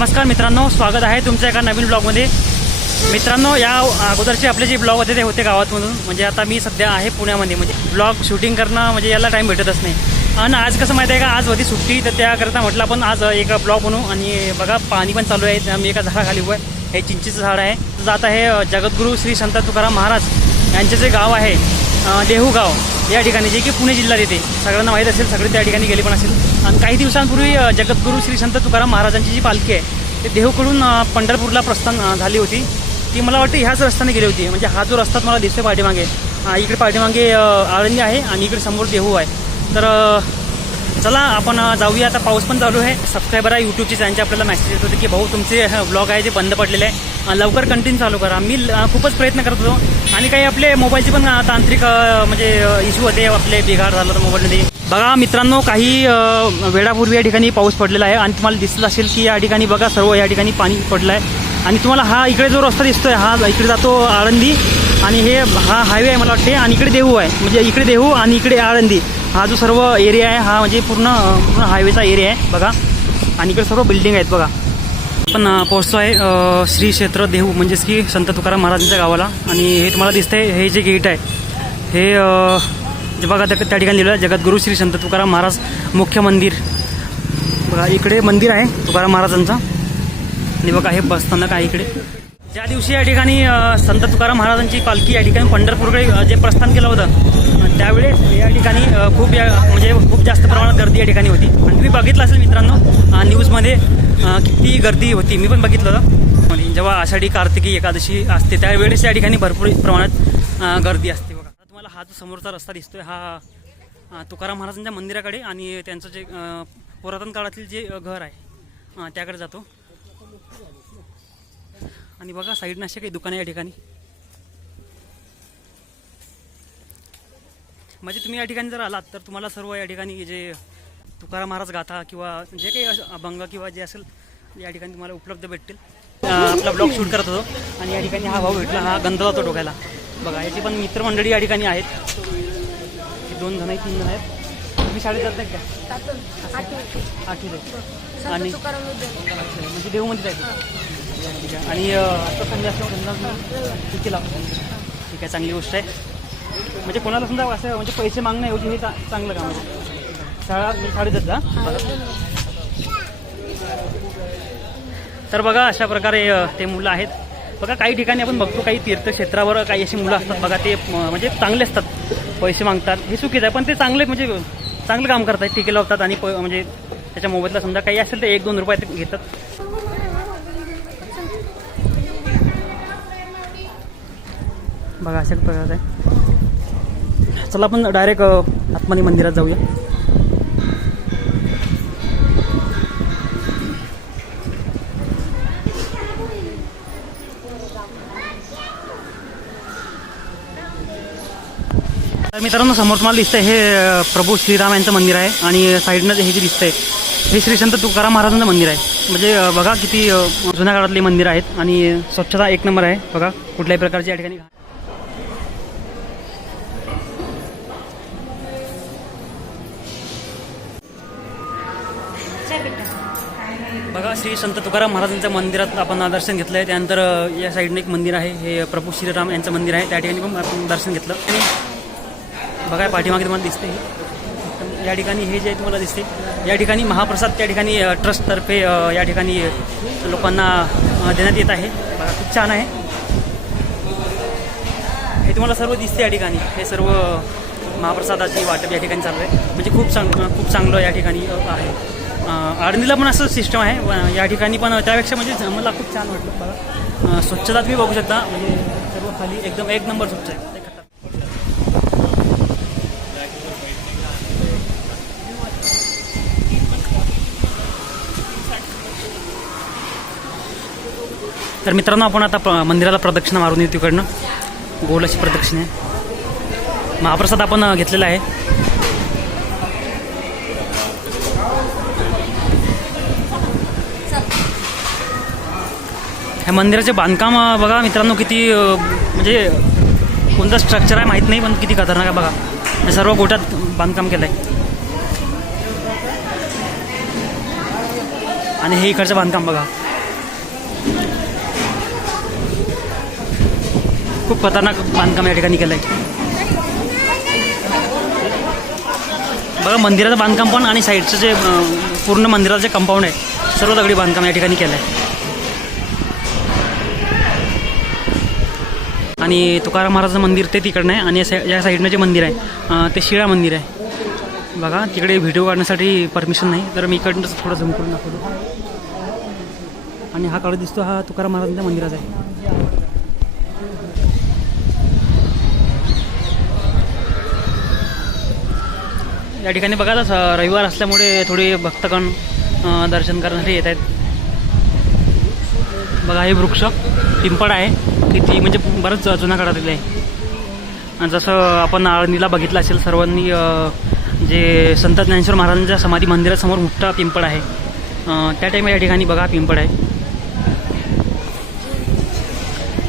नमस्कार मित्रांनो स्वागत आहे तुमच्या एका नवीन ब्लॉगमध्ये. मित्रांनो या अगोदरचे आपले जे ब्लॉग होते ते होते गावातमधून. म्हणजे आता मी सध्या आहे पुण्यामध्ये. म्हणजे ब्लॉग शूटिंग करणं म्हणजे याला टाईम भेटतच नाही. आणि आज कसं माहिती आहे का आज होती सुट्टी तर त्याकरता म्हटलं आपण आज एक ब्लॉग बनवू. आणि बघा पाणी पण चालू आहे. मी एका झाडाखाली उभं आहे. हे चिंचेचं झाड आहे. जात आहे जगद्गुरू श्री संत तुकाराम महाराज यांचे जे गाव आहे देहूगाव या ठिकाणी जे की पुणे जिल्ह्यात येते. सगळ्यांना माहीत असेल सगळे त्या ठिकाणी गेले पण असेल. आणि काही दिवसांपूर्वी जगद्गुरू श्री संत तुकाराम महाराजांची जी पालखी आहे ते देहूकडून पंढरपूरला प्रस्थान झाली होती. ती मला वाटतं ह्याच रस्त्याने गेली होती. म्हणजे हा जो रस्ता मला दिसतोय पाठीमागे इकडे पाठीमागे आळंदी आहे आणि इकडे समोर देहू आहे. तर चला आपण जाऊया. आता पाऊस पण चालू आहे. सबस्क्रायबर आहे यूट्यूबचे त्यांचे आपल्याला मेसेज येत होते की भाऊ तुमचे ब्लॉग आहे जे बंद पडलेले आहे. लवकर कंटिन्यू चालू करा. मी खूपच प्रयत्न करत होतो. आणि काही आपले मोबाईलचे पण तांत्रिक म्हणजे इश्यू होते. आपले बिघाड झाला होता मोबाईलमध्ये बघा मित्रांनो काही वेळापूर्वी या ठिकाणी पाऊस पडलेला आहे. आणि तुम्हाला दिसत असेल की या ठिकाणी बघा सर्व या ठिकाणी पाणी पडलं आहे आणि तुम्हाला हा इकडे जो रस्ता दिसतोय हा इकडे जातो आळंदी. आणि हे हा हायवे आहे मला वाटते. आणि इकडे देहू आहे. म्हणजे इकडे देहू आणि इकडे आळंदी. हा जो सर्व एरिया आहे हा म्हणजे पूर्ण पूर्ण हायवेचा एरिया आहे. बघा. आणि इकडे सर्व बिल्डिंग आहेत बघा. पण पोहोचतो आहे श्री क्षेत्र देहू म्हणजेच की संत तुकाराम महाराजांच्या गावाला. आणि हे तुम्हाला दिसतंय हे जे गेट आहे हे बघा त्या त्या ठिकाणी लिहिलं आहे जगद्गुरू श्री संत तुकाराम महाराज मुख्य मंदिर. बघा इकडे मंदिर आहे तुकाराम महाराजांचं. आणि बघा हे बसस्थानक आहे इकडे. ज्या दिवशी या ठिकाणी संत तुकाराम महाराजांची पालखी या ठिकाणी पंढरपूरकडे जे प्रस्थान केलं होतं त्यावेळेस या ठिकाणी खूप या म्हणजे खूप जास्त प्रमाणात गर्दी या ठिकाणी होती. आणि तुम्ही बघितलं असेल मित्रांनो न्यूजमध्ये किती गर्दी होती. मी पण बघितलं. होतं जेव्हा आषाढी कार्तिकी एकादशी असते त्यावेळेस या ठिकाणी भरपूर प्रमाणात गर्दी असते बघा. तुम्हाला हा जो समोरचा रस्ता दिसतोय हा तुकाराम महाराजांच्या मंदिराकडे आणि त्यांचं जे पुरातन काळातील जे घर आहे त्याकडे जातो. आणि बघा साईडनं असे काही दुकानं आहे या ठिकाणी. म्हणजे तुम्ही या ठिकाणी जर आलात तर तुम्हाला सर्व या ठिकाणी जे तुकाराम महाराज गाथा किंवा जे काही अभंग किंवा जे असेल या ठिकाणी तुम्हाला उपलब्ध भेटतील. आपला ब्लॉग शूट करत होतो आणि या ठिकाणी हा भाऊ भेटला हा गंध जातो डोक्याला. बघा याची पण मित्रमंडळी या ठिकाणी आहेत. हे दोन जण आहेत तीन जण आहेत. तुम्ही शाळेत जात नाही का? आठवीत आणि म्हणजे देऊमध्ये जायचं ठीक आहे. आणि आता संधी असल्यामुळे किती लाभ ठीक आहे चांगली गोष्ट आहे. म्हणजे कोणाला समजा असं म्हणजे पैसे मागण्याऐवजी हे चा- चांगलं काम आहे. शाळा शाळेत जा. तर बघा अशा प्रकारे अ, ते मुलं आहेत. बघा काही ठिकाणी आपण बघतो काही तीर्थक्षेत्रावर काही अशी मुलं असतात. बघा ते म, म्हणजे चांगले असतात. पैसे मागतात. हे चुकीचं आहे पण ते चांगले म्हणजे चांगलं काम करतात. टिके लावतात आणि प- म्हणजे त्याच्या मोबाईलला समजा काही असेल तर एक दोन रुपये ते घेतात. बघा अशा प्रकारचं आहे चला आपण डायरेक्ट आत्मानी मंदिरात जाऊया. तर मित्रांनो समोर तुम्हाला दिसतंय हे प्रभू श्रीराम यांचं मंदिर आहे आणि साईडनं हे जे दिसतंय हे श्री संत तुकाराम महाराजांचं मंदिर आहे. म्हणजे बघा किती जुन्या काळातली मंदिर आहेत आणि स्वच्छता एक नंबर आहे. बघा कुठल्याही प्रकारची या ठिकाणी आता श्री संत तुकाराम महाराजांच्या मंदिरात आपण दर्शन घेतलं आहे त्यानंतर या साईडने एक मंदिर आहे. हे प्रभू श्रीराम यांचं मंदिर आहे. त्या ठिकाणी पण आपण दर्शन घेतलं. आणि बघा पाठीमागे तुम्हाला दिसते या ठिकाणी हे जे आहे तुम्हाला दिसते या ठिकाणी महाप्रसाद त्या ठिकाणी ट्रस्टतर्फे या ठिकाणी लोकांना देण्यात येत आहे. बघा खूप छान आहे. हे तुम्हाला सर्व दिसते या ठिकाणी. हे सर्व महाप्रसादाची वाटप या ठिकाणी चालू आहे. म्हणजे खूप चांग खूप चांगलं या ठिकाणी आहे. आर्मीला पण असं सिस्टम आहे. या ठिकाणी पण त्यापेक्षा म्हणजे मला खूप छान वाटलं बघा. स्वच्छता तुम्ही बघू शकता. म्हणजे सर्व खाली एकदम एक नंबर स्वच्छ आहे. तर मित्रांनो आपण आता प- मंदिराला प्रदक्षिणा मारून येऊ तिकडनं. गोल अशी प्रदक्षिणा आहे. महाप्रसाद आपण घेतलेला आहे. ह्या मंदिराचे बांधकाम बघा मित्रांनो किती म्हणजे कोणतं स्ट्रक्चर आहे माहीत नाही पण किती खतरनाक आहे बघा. म्हणजे सर्व गोट्यात बांधकाम केलं आहे आणि हे इकडचं बांधकाम बघा. खूप खतरनाक बांधकाम या ठिकाणी केलं आहे बघा मंदिराचं बांधकाम पण आणि साईडचं जे पूर्ण मंदिराचं जे कंपाऊंड आहे सर्व दगडी बांधकाम या ठिकाणी केलं आहे आणि तुकाराम महाराजाचं मंदिर ते तिकडनं आहे आणि या साई- या साईडनं जे मंदिर आहे ते शिळा मंदिर आहे. बघा तिकडे व्हिडिओ काढण्यासाठी परमिशन नाही तर मी इकडनंच थोडं झूम करून दाखवतो. आणि हा काढत दिसतो हा तुकाराम महाराजांच्या मंदिराचा आहे. या ठिकाणी बघा रविवार असल्यामुळे थोडे भक्तगण दर्शन करण्यासाठी येत आहेत. बघा हे वृक्ष. पिंपळ आहे. किती म्हणजे बरंच जुना काळातले आहे आणि जसं आपण आळणीला बघितलं असेल सर्वांनी जे संत ज्ञानेश्वर महाराजांच्या समाधी मंदिरासमोर मोठा पिंपळ आहे. त्या टाईम या ठिकाणी बघा पिंपळ आहे.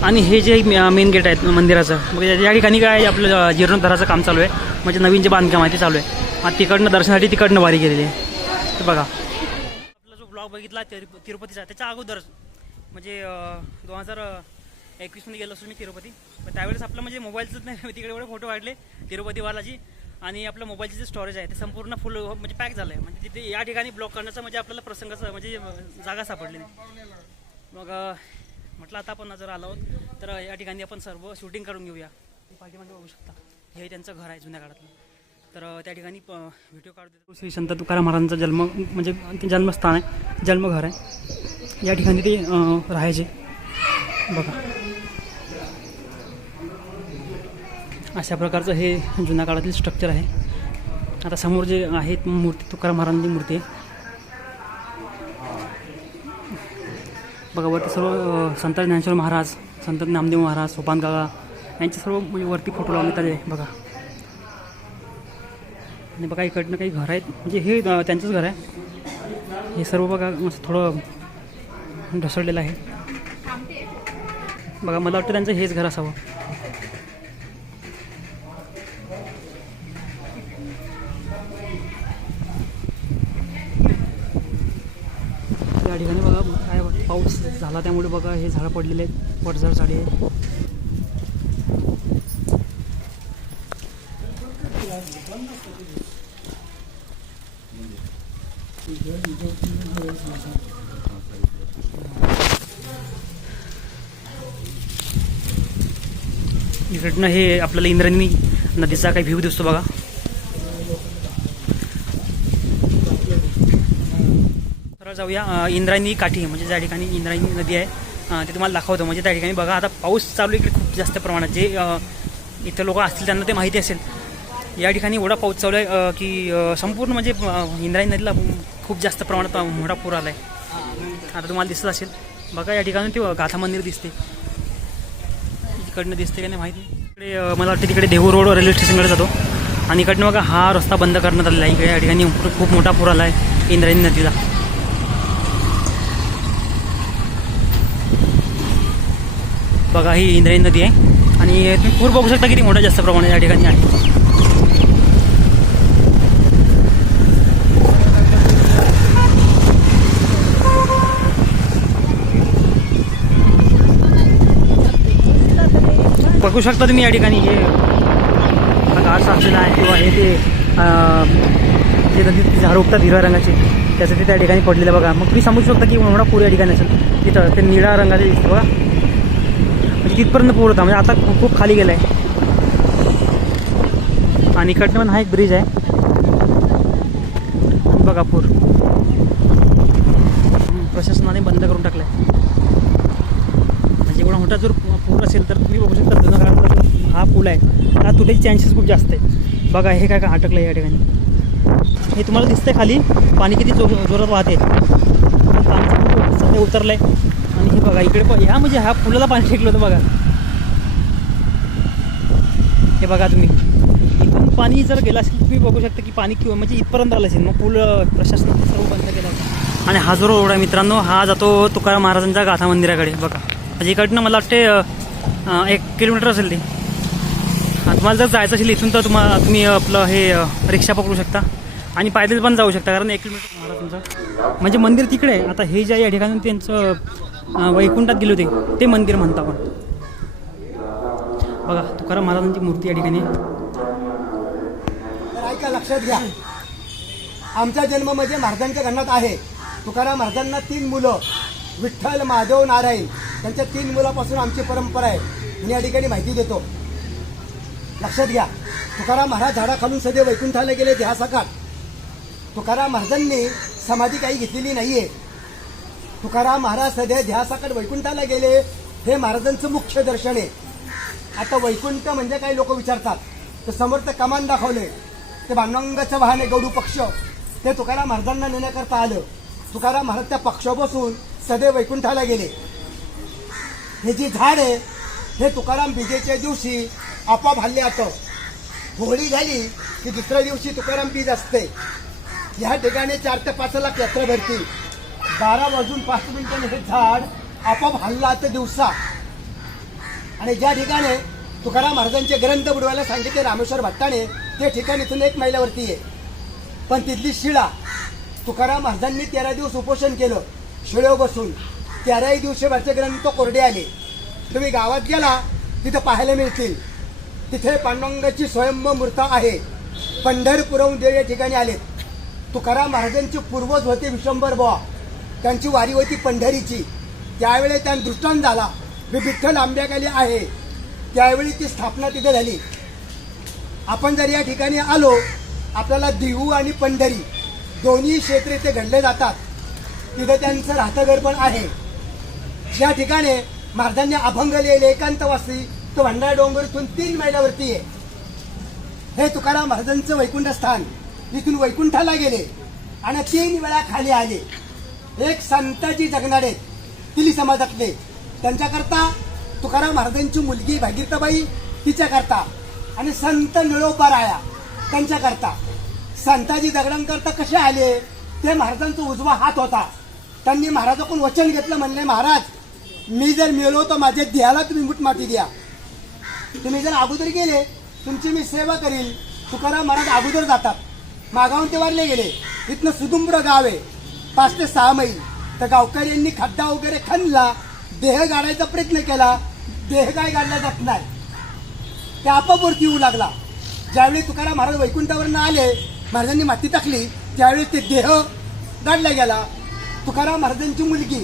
आणि हे जे मेन गेट आहेत मंदिराचं म्हणजे मग या ठिकाणी काय आहे, आपलं जीर्णोद्धाराचं काम चालू आहे. म्हणजे नवीन जे बांधकाम आहे ते चालू आहे. मग तिकडनं दर्शनासाठी तिकडनं वारी गेलेली आहे. ते बघा. आपला जो ब्लॉग बघितला तिरुपतीचा त्याच्या अगोदरच. म्हणजे दोन हजार एकवीसमध्ये गेलो असतो मी तिरुपती. पण त्यावेळेस आपलं म्हणजे मोबाईलचं नाही तिकडे एवढे फोटो वाढले तिरुपती बालाजी आणि आपलं मोबाईलचे जे स्टोरेज आहे ते संपूर्ण फुल म्हणजे पॅक झालं आहे म्हणजे तिथे या ठिकाणी ब्लॉक करण्याचा म्हणजे आपल्याला प्रसंगाचा म्हणजे जागा सापडली नाही. मग म्हटलं आता आपण जर आलो तर या ठिकाणी आपण सर्व शूटिंग करून घेऊया. पाठीमागे म्हणजे बघू शकता. हे त्यांचं घर आहे जुन्या काळातलं. तर त्या ठिकाणी व्हिडिओ काढतो श्री संत तुकाराम महाराजांचा जन्म म्हणजे ते जन्मस्थान आहे जन्मघर आहे. या ठिकाणी ते राहायचे. बघा. अशा प्रकारचं हे जुन्या काळातील स्ट्रक्चर आहे. आता समोर जे आहेत मूर्ती तुकाराम महाराजांची मूर्ती आहे. बघा वरती सर्व संत ज्ञानेश्वर महाराज संत नामदेव महाराज सोपान काका यांचे सर्व म्हणजे वरती फोटो लावण्यात आले बघा. आणि बघा इकडनं काही घर आहेत. म्हणजे हे त्यांचंच घर आहे. हे सर्व बघा मस्त थोडं ढसळलेलं आहे. बघा मला वाटतं त्यांचं हेच घर असावं. या ठिकाणी बघा काय पाऊस झाला त्यामुळे बघा हे झाडं पडलेले आहेत. पडझड झाडे. तिकडनं हे आपल्याला इंद्रायणी नदीचा काही व्ह्यू दिसतो बघा. सरळ जाऊया इंद्रायणी काठी म्हणजे ज्या ठिकाणी इंद्रायणी नदी आहे ते तुम्हाला दाखवतो. म्हणजे त्या ठिकाणी बघा आता पाऊस चालू आहे इकडे खूप जास्त प्रमाणात. जे इथं लोक असतील त्यांना ते माहिती असेल. या ठिकाणी एवढा पाऊस चालू आहे की संपूर्ण म्हणजे इंद्रायणी नदीला खूप जास्त प्रमाणात मोठा पूर आला आहे आता तुम्हाला दिसत असेल. बघा या ठिकाणी ते गाथा मंदिर दिसते इकडनं दिसते का नाही माहिती? इकडे मला वाटतं तिकडे देहू रोड रेल्वे स्टेशनकडे जातो. आणि इकडनं बघा हा रस्ता बंद करण्यात आलेला आहे. इकडे या ठिकाणी खूप- खूप मोठा पूर आला आहे इंद्रायणी नदीला. बघा ही इंद्रायणी नदी आहे. आणि तुम्ही पूर बघू शकता किती मोठा जास्त प्रमाणात या ठिकाणी आहे. बघू शकता तुम्ही या ठिकाणी हे. घास घाट साचलेला आहे किंवा हे ते जे नदीत उगतात हिरव्या रंगाचे त्याचं ते त्या ठिकाणी पडलेलं बघा. मग तुम्ही समजू शकता की एवढा पूर या ठिकाणी असेल. तिथं ते निळ्या रंगाचे दिसतं बघा. म्हणजे तिथपर्यंत पूर होता. म्हणजे आता खूप खाली गेला आहे आणि इकडनं पण हा एक ब्रिज आहे. बघा पूर प्रशासनाने बंद करून टाकला आहे म्हणजे एवढा मोठा जर पूर असेल तर तुम्ही बघू शकता जुना काळातला जो हा पूल आहे हा तुटायचे चान्सेस खूप जास्त आहे बघा हे काय काय अटकलं आहे या ठिकाणी. हे तुम्हाला दिसतंय खाली पाणी किती जो जोरात वाहते. पाणी सध्या उतरलंय. आणि हे बघा इकडे पण ह्या म्हणजे ह्या पुलाला पाणी फेकलं होतं बघा. हे बघा तुम्ही. इथून पाणी जर गेला असेल तर तुम्ही बघू शकता की पाणी किंवा म्हणजे इथपर्यंत आलं असेल. मग पूल प्रशासनाने सर्व बंद केलं आणि हा जो रोड आहे मित्रांनो हा जातो तुकाराम महाराजांच्या गाथा मंदिराकडे. बघा. म्हणजे इकडनं मला वाटते एक किलोमीटर असेल ते. तुम्हाला जर जायचं असेल इथून तर तुम्हाला तुम्ही आपलं हे रिक्षा पकडू शकता. आणि पायदल पण जाऊ शकता कारण एक किलोमीटर तुमचं म्हणजे मंदिर तिकडे आहे. आता हे जे या ठिकाणी त्यांचं वैकुंठात गेले होते ते मंदिर म्हणता आपण. बघा तुकाराम महाराजांची मूर्ती या ठिकाणी तर ऐका लक्षात घ्या. आमचा जन्म म्हणजे महाराजांच्या घरात आहे. तुकाराम महाराजांना तीन मुलं विठ्ठल महादेव नारायण त्यांच्या तीन मुलापासून आमची परंपरा आहे. मी या ठिकाणी माहिती देतो. लक्षात घ्या. तुकाराम महाराज झाडाखालून सदैव वैकुंठाला गेले ध्यासाकात तुकाराम महाराजांनी समाधी काही घेतलेली नाहीये. तुकाराम महाराज सध्या ध्यासाकट वैकुंठाला गेले हे महाराजांचं मुख्य दर्शन आहे. आता वैकुंठ म्हणजे काही लोक विचारतात. तर समोर ते कमान दाखवले. ते भांडवांगाचं वाहन आहे गौडू पक्ष. ते तुकाराम महाराजांना नेण्याकरता आलं. तुकाराम महाराज त्या पक्ष बसून सदैव वैकुंठाला गेले. हे जी झाड आहे हे तुकाराम बीजेच्या दिवशी आपोआप हल्ले आता होळी झाली की दुसऱ्या दिवशी तुकाराम बीज असते. ह्या ठिकाणी चार ते पाच लाख यात्रा भरती. बारा वाजून पाच मिनिटांनी हे झाड आपोआप हल्ला तर दिवसा. आणि ज्या ठिकाणी तुकाराम महाराजांचे ग्रंथ बुडवायला सांगितले रामेश्वर भट्टाने ते ठिकाण इथून एक मैलावरती आहे पण तिथली शिळा तुकाराम महाराजांनी तेरा दिवस उपोषण केलं. शिळेव बसून. तेराही दिवशी भरचे ग्रंथ कोरडे आले. तुम्ही गावात गेला तिथं पाहायला मिळतील. तिथे पांडुरंगाची स्वयंभ मूर्त आहे. पंढरपुरहून देव या ठिकाणी आलेत. तुकाराम महाराजांचे पूर्वज होते विशंभर बुवा. त्यांची वारी होती पंढरीची. त्यावेळी त्यांना दृष्टांत झाला. मी विठ्ठल आंब्याखाली आहे. त्यावेळी ती स्थापना तिथे झाली. आपण जर या ठिकाणी आलो आपल्याला देहू आणि पंढरी दोन्ही क्षेत्र इथे घडले जातात. तिथं त्यांचं राहतं घर पण आहे. ज्या ठिकाणी महाराजांनी अभंग लिहिले एकांतवासी तो भंडारा डोंगर इथून तीन मैलावरती आहे. हे तुकाराम महाराजांचं वैकुंठ स्थान इथून वैकुंठाला गेले आणि तीन वेळा खाली आले. एक संताजी जगणारे तिली समाजातले. त्यांच्याकरता तुकाराम महाराजांची मुलगी भागीरताबाई तिच्याकरता आणि संत निळोबा राया त्यांच्याकरता. संताजी दगडांकरता कसे आले? ते महाराजांचा उजवा हात होता. त्यांनी महाराजाकडून वचन घेतलं म्हणले महाराज मी जर मिळलो तर माझ्या देहाला तुम्ही मुठमाटी द्या. तुम्ही जर अगोदर गेले तुमची मी सेवा करील. तुकाराम महाराज अगोदर जातात. मागावून ते वारले गेले. इथनं सुदुंब्र गाव आहे पाच ते सहा मैल. तर गावकऱ्यांनी खड्डा वगैरे खणला देह गाडायचा प्रयत्न केला देह काय गाडला जात नाही. ते आपोआप येऊ लागला. ज्यावेळी तुकाराम महाराज वैकुंठावरनं आले महाराजांनी माती टाकली त्यावेळी ते देह गाडला गेला. तुकाराम महाराजांची मुलगी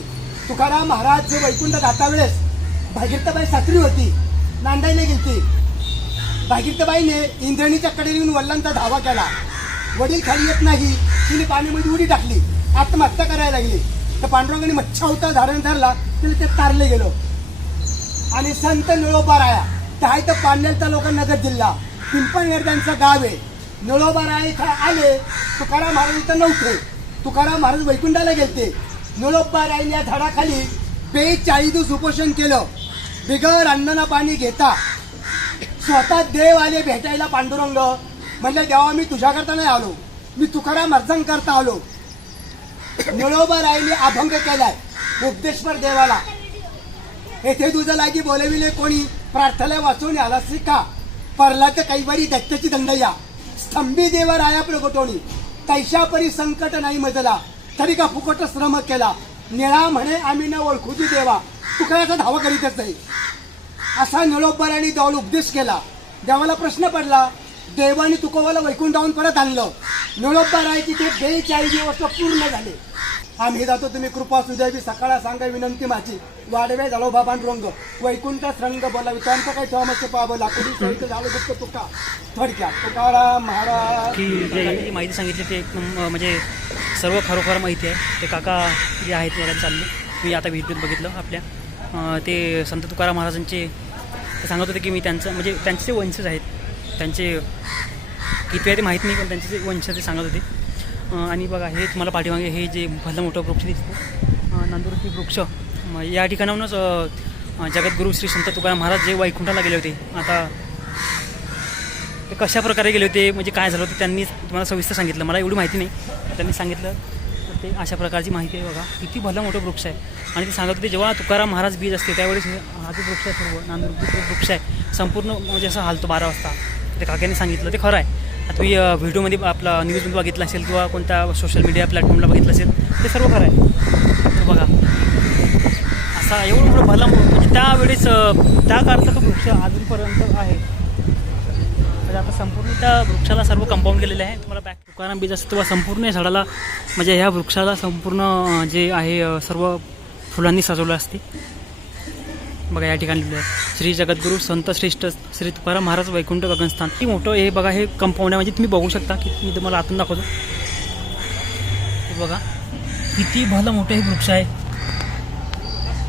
तुकाराम महाराज जे वैकुंठ जाता वेळेस भागीरताबाई सासरी होती. नांदायला गेलती. भागीरथबाईने इंद्रणीच्या कडे येऊन वडिलांचा धावा केला. वडील खाली येत नाही. तिने पाण्यामध्ये उडी टाकली. आत्महत्या करायला लागली. तर पांडुरंगाने मच्छा होता धारण धरला तिला ते तारले गेलो. आणि संत निळोबा राया त्या तर पाण्याचा लोक नगर जिल्हा पिंपळनेर त्यांचं गाव आहे. निळोबा राया इथं आले तुकाराम महाराज इथं नव्हते. तुकाराम महाराज वैकुंठाला गेलते. निळोबा राय या झाडाखाली बेचाळीस दिवस उपोषण केलं. बिगर अन्नना पाणी घेता स्वतः देव आले भेटायला पांडुरंग म्हणलं देवा मी तुझ्याकरता नाही आलो. मी तुकाराम अर्जन करता आलो. निळोबा रायने अभंग केलाय उपदेश्वर देवाला. येथे तुझं लागी बोलविले कोणी? प्रार्थना वाचून आला का परला तर कैवारी दत्तची दंडया. स्तंभी देवा राया प्रगटवणी तैशा परी संकट नाही मजला. तरी का फुकट श्रम केला? निळा म्हणे आम्ही न ओळखूची देवा. तुकड्याचा धावा करीतच नाही? असा निळोबराने देवाला उपदेश केला. देवाला प्रश्न पडला देवाने तुकोबाला वैकुंठावून परत आणलं. निळोबराय तिथे बेचाळीस दिवस पूर्ण झाले. आम्ही जातो तुम्ही कृपा सुदैवी सकाळ सांगा विनंती माझी. वाडवे झालो बाबान रंग. वैकुंठ रंग बोलावी. तो काही थोमस पावला कधी सहित झालो गुप्त तुका. थोडक्या तुकाराम महाराज. जी माहिती सांगितली ते एक म्हणजे सर्व खरोखर माहिती आहे. ते काका जे आहेत मला चालले. मी आता व्हिडिओत बघितलं आपल्या. ते संत तुकाराम महाराजांचे ते सांगत होते की मी त्यांचं म्हणजे त्यांचे वंशज आहेत. त्यांचे किती आहे ते माहीत नाही पण त्यांचे जे वंशज ते सांगत होते. आणि बघा हे तुम्हाला पाठीमागे हे जे भलं मोठं वृक्ष दिसतं नांदुरची वृक्ष या ठिकाणाहूनच अं, जगद्गुरू श्री संत तुकाराम महाराज जे वैकुंठाला गेले होते आता ते कशा प्रकारे गेले होते म्हणजे काय झालं होतं त्यांनी तुम्हाला सविस्तर सांगितलं. मला एवढी माहिती नाही त्यांनी सांगितलं तर ते अशा प्रकारची माहिती आहे बघा. किती भलं मोठं वृक्ष आहे. आणि ते सांगत होते जेव्हा तुकाराम महाराज बीज असते त्यावेळेस हे- हा जो वृक्ष आहे सर्व नांदुरती वृक्ष आहे संपूर्ण म्हणजे असं हालतो बारा वाजता. ते काक्याने सांगितलं ते खरं आहे. तुम्ही व्हिडिओमध्ये आपला न्यूजमध्ये बघितलं असेल किंवा कोणत्या सोशल मीडिया प्लॅटफॉर्मला बघितलं असेल ते सर्व खरं आहे. तर बघा. असा एवढं मोठं भला म्हणजे त्यावेळेस त्या काळचा तो वृक्ष अजूनपर्यंत आहे. म्हणजे आता संपूर्ण त्या वृक्षाला सर्व कंपाऊंड केलेले आहे. तुम्हाला बॅक तुकाराम बीज असतो तेव्हा संपूर्ण या झाडाला म्हणजे ह्या वृक्षाला संपूर्ण जे आहे सर्व फुलांनी सजवलं असते बघा या ठिकाणी लिहिलं आहे. श्री जगद्गुरू संत श्रेष्ठ श्री तुकाराम महाराज वैकुंठ गगनस्थान. किती मोठं हे बघा हे कंपाऊंड आहे. म्हणजे तुम्ही बघू शकता की मी तुम्हाला आतून दाखवतो. बघा. किती भलं मोठं हे वृक्ष आहे.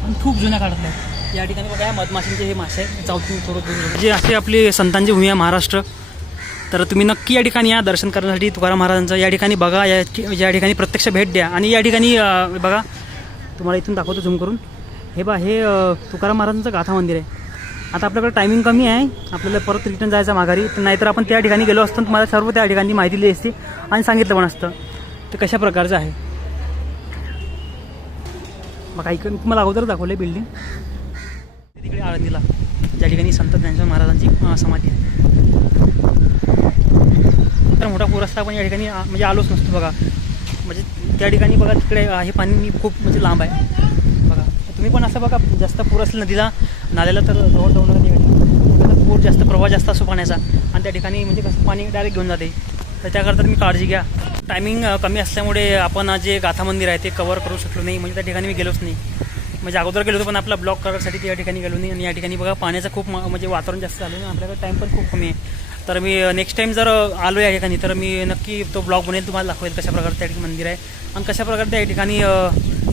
आणि खूप जुन्या काळातलं आहे. या ठिकाणी बघा या मधमाशांचे हे मासे आहे चावतून थोडं दूर जे असे आपले संतांची भूमी आहे महाराष्ट्र. तर तुम्ही नक्की या ठिकाणी या दर्शन करण्यासाठी तुकाराम महाराजांचं या ठिकाणी बघा. या या ठिकाणी प्रत्यक्ष भेट द्या. आणि या ठिकाणी बघा. तुम्हाला इथून दाखवतो झूम करून. हे बा हे तुकाराम महाराजांचं गाथा मंदिर आहे. आता आपल्याकडे टायमिंग कमी आहे. आपल्याला परत रिटर्न जायचं माघारी. तर नाहीतर आपण त्या ठिकाणी गेलो असतो मला सर्व त्या ठिकाणी माहिती दिली असती आणि सांगितलं पण असतं. ते कशा प्रकारचं आहे? बघा काही तुम्हाला अगोदर दाखवलं आहे बिल्डिंग तिकडे आळंदीला ज्या ठिकाणी संत ज्ञानेश्वर महाराजांची समाधी आहे. तर मोठा पूर असता पण या ठिकाणी म्हणजे आलोच नसतो बघा. म्हणजे त्या ठिकाणी बघा तिकडे हे पाणी खूप म्हणजे लांब आहे. तुम्ही पण असं बघा जास्त पूर असेल नदीला नाल्याला तर जवळ जाऊन नका पूर जास्त प्रवाह जास्त असतो पाण्याचा. आणि त्या ठिकाणी म्हणजे कसं पाणी डायरेक्ट घेऊन जाते. तर त्याकरता तुम्ही काळजी घ्या. टायमिंग कमी असल्यामुळे आपण जे गाथा मंदिर आहे ते कवर करू शकलो नाही. म्हणजे त्या ठिकाणी मी गेलोच नाही. म्हणजे अगोदर गेलो होतो पण आपला ब्लॉक करण्यासाठी त्या ठिकाणी गेलो नाही. आणि या ठिकाणी बघा पाण्याचं खूप म- म्हणजे वातावरण जास्त झालं ना आपल्याकडे टाईम पण खूप कमी आहे. तर मी नेक्स्ट टाईम जर आलो या ठिकाणी तर मी नक्की तो ब्लॉग बनेल तुम्हाला दाखवेल कशा प्रकारे त्या ठिकाणी मंदिर आहे. आणि कशा प्रकारे त्या ठिकाणी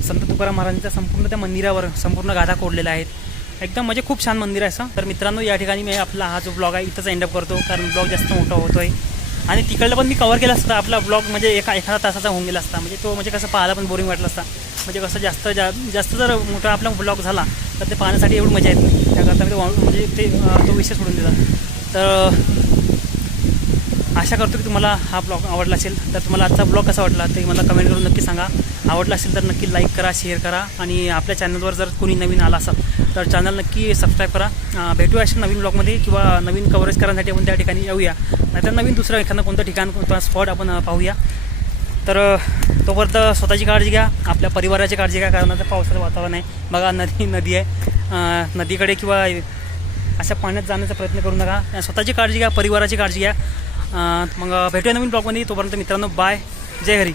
संत तुकाराम महाराजांच्या संपूर्ण त्या मंदिरावर संपूर्ण गाधा कोडलेल्या आहेत. एकदम म्हणजे खूप छान मंदिर आहे असं. तर मित्रांनो या ठिकाणी मी आपला हा जो ब्लॉग आहे इथंच एंडअप करतो. कारण ब्लॉग जास्त मोठा होतो आहे आणि तिकडलं पण मी कवर केला असता. आपला ब्लॉग म्हणजे एका एखादा तासाचा होऊन गेला असता. म्हणजे तो म्हणजे कसं पाहायला पण बोरिंग वाटला असता. म्हणजे कसं जास्त जा जास्त जर मोठा आपला ब्लॉग झाला तर ते पाहण्यासाठी एवढी मजा येत नाही. त्याकरता मी तो म्हणजे ते तो विषय सोडून दिला. तर आशा करतो की तुम्हाला हा ब्लॉग आवडला असेल. तर तुम्हाला आजचा ब्लॉग कसा वाटला ते मला कमेंट करून नक्की सांगा. आवडला असेल तर नक्की लाईक करा शेअर करा आणि आपल्या चॅनलवर जर कोणी नवीन आला असाल तर चॅनल नक्की सबस्क्राईब करा. भेटूया अशा नवीन ब्लॉगमध्ये किंवा नवीन कव्हरेज करण्यासाठी आपण त्या ठिकाणी येऊया. नाहीतर नवीन दुसरं एखादं कोणतं ठिकाण कोणता स्पॉट आपण पाहूया. तर तोपर्यंत स्वतःची काळजी घ्या आपल्या परिवाराची काळजी घ्या कारण आता पावसाचं वातावरण आहे. बघा नदी नदी आहे. नदीकडे किंवा अशा पाण्यात जाण्याचा प्रयत्न करू नका. आणि स्वतःची काळजी घ्या परिवाराची काळजी घ्या. मग भेटूया नवीन ब्लॉगमध्ये तोपर्यंत मित्रांनो बाय जय हरी.